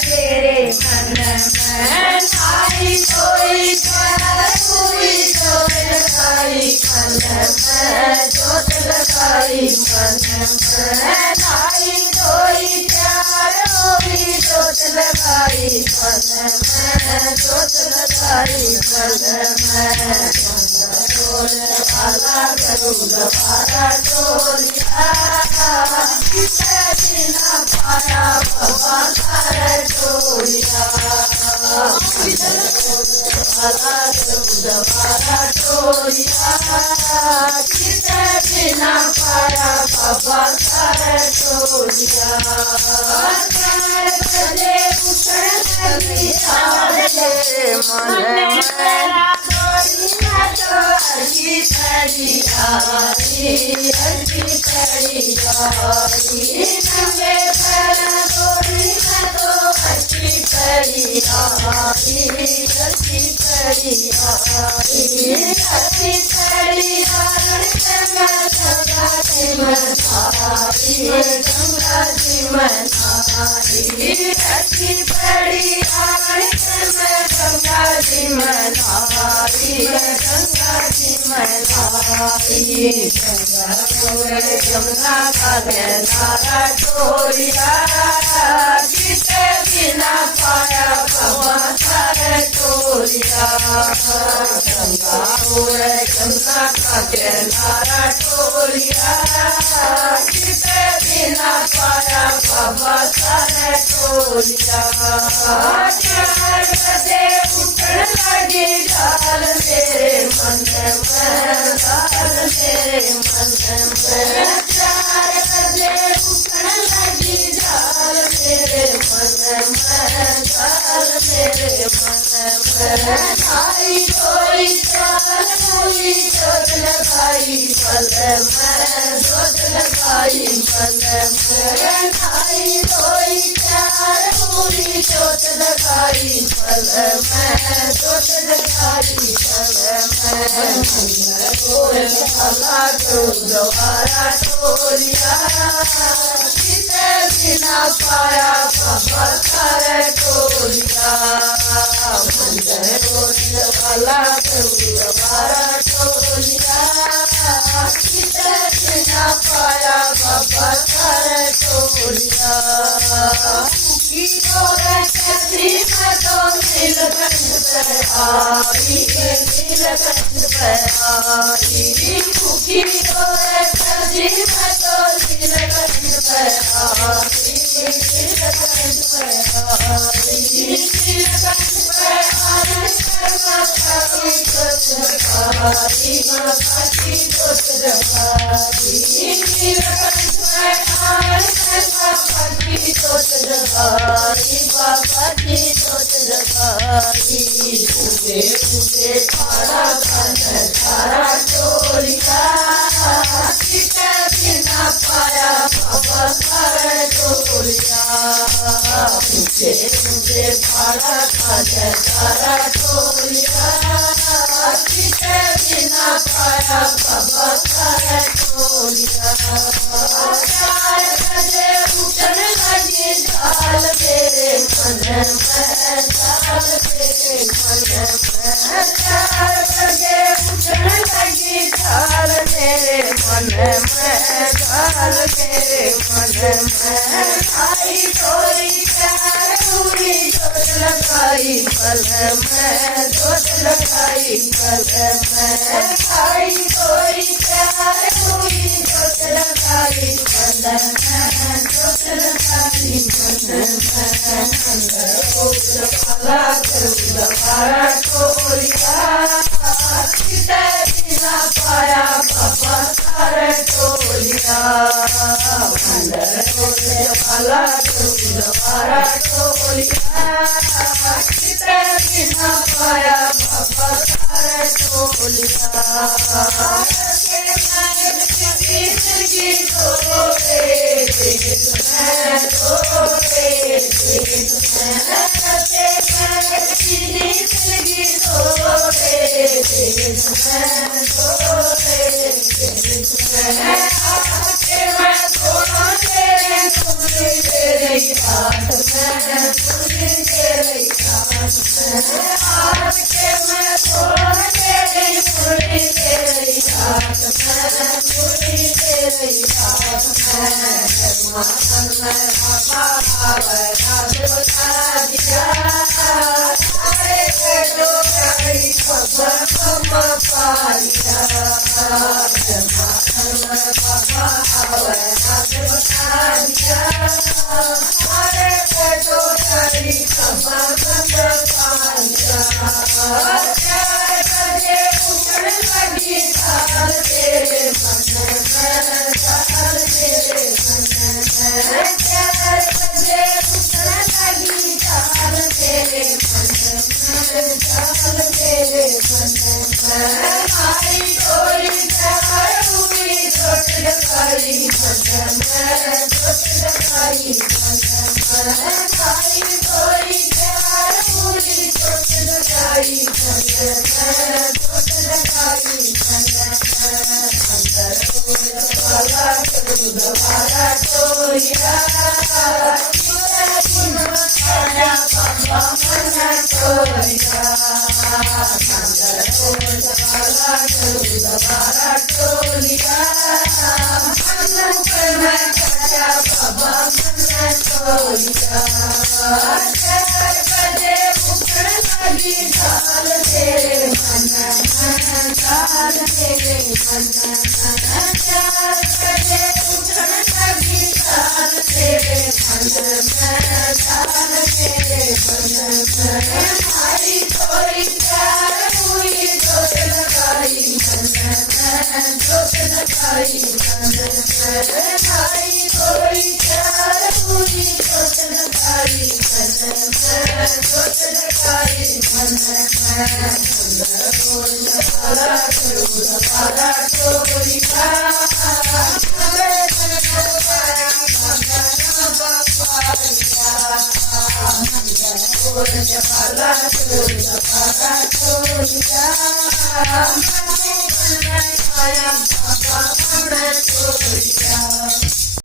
तेरे मन में नाई कोई प्यार हुई जोत लगाई मन में जोत लगाई मन में नाई कोई प्यार हुई जोत लगाई मन में जोत लगाई मन में ढोल वाला गरुड़ वाला ढोलिया किसे बिना पाया बाबा सारे ढोलिया वाला गरुड़ वाला ढोलिया किसे बिना पाया बाबा सारे ढोलिया 4 बजे उठने लगी मन मेरा ढोलिया तो अर्जी खड़ी आई अर्जी खड़ी आई नंगे पैर ढोली में तो अर्जी खड़ी आई अर्जी खड़ी आई अर्जी खड़ी आई गंगा जी में आई गंगा जी में आई अर्जी खड़ी आई गंगा जी में आई गंगा जी में आई गंगा का नारा ढोलिया किसे बिना पाया बाबा सारे ढोलिया गंगा गंगा का नारा ढोलिया किसे बिना पाया बाबा सारे ढोलिया 4 बजे उठने लगी डाल मेरे मन में डाल मेरे मन में 4 बजे उठने लगी डाल मेरे मन में डाल मेरे मन में नाई कोई चाल हुई जोत लगाई पल में जोत लगाई पल में नाई कोई चाल हुई जोत लगाई पल में जोत लगाई पल में वाला दोबारा ढोलिया किसे बिना पाया बाबा सारे ढोलिया वाला दोबारा ढोलिया किसे बिना पाया बाबा सारे ढोलिया नीलकंठ पे आई नीलकंठ पे आई खुशी रोए सजी में तो नीलकंठ पे आई नीलकंठ पे आई नीलकंठ पे आई माताजी जोत जगाई माताजी जोत जगाई नीलकंठ पे आई माताजी जोत जगाई बाबा जी जोत जगाई पूजे पूजे खारा खाना खारा ढोलिया किसे बिना पाया बाबा सारे ढोलिया पूजे पूजे खारा खाना खारा ढोलिया किसे बिना पाया बाबा सारे ढोलिया 4 बजे उठने लगी डाल मेरे मन में डाल मेरे मन में 4 बजे उठने लगी डाल मेरे मन में डाल मेरे मन में आई कोई प्यार हुई जोत लगाई पल में जोत लगाई पल में आई कोई प्यार हुई जोत लगाई पल में जोत लगाई पल वाला दोबारा ढोलिया किसे बिना पाया बाबा सारे ढोलिया वाला दोबारा ढोलिया किसे बिना पाया बाबा सारे ढोलिया तेरे हाथ के मैं तोड़ तेरी मुरली तेरी हाथ में मुरली तेरी हाथ में मन में बाबा आवे राज बता दिया तारे के जो करी खबर खबर पारिया मन में बाबा आवे राज बता दिया तारे के जो करी खबर खबर पारिया चार बजे उठने लगी ताल तेरे मन में ताल तेरे मन में 4 बजे उठने लगी ताल तेरे मन में ताल तेरे मन में आई कोई प्यार हुई छोट डकारी मन में छोट डकारी मन में आई कोई प्यार हुई छोट डकारी मन में छोट डकारी मन में अंदर वाला दोबारा टोलिया आया बाबा मन टोलिया अंदर वाला दोबारा टोलिया मन में कटा बाबा मन टोलिया 4 बजे उठने लगी ताल तेरे मन में ताल तेरे मन में 4 बजे उठने लगी ताल तेरे मन में ताल तेरे मन में आई कोई प्यार हुई छोट लगाई मन में छोट लगाई मन में आई कोई प्यार हुई छोट लगाई मन में छोट लगाई मन में दोबारा टोलिया आया बाबा मन टोलिया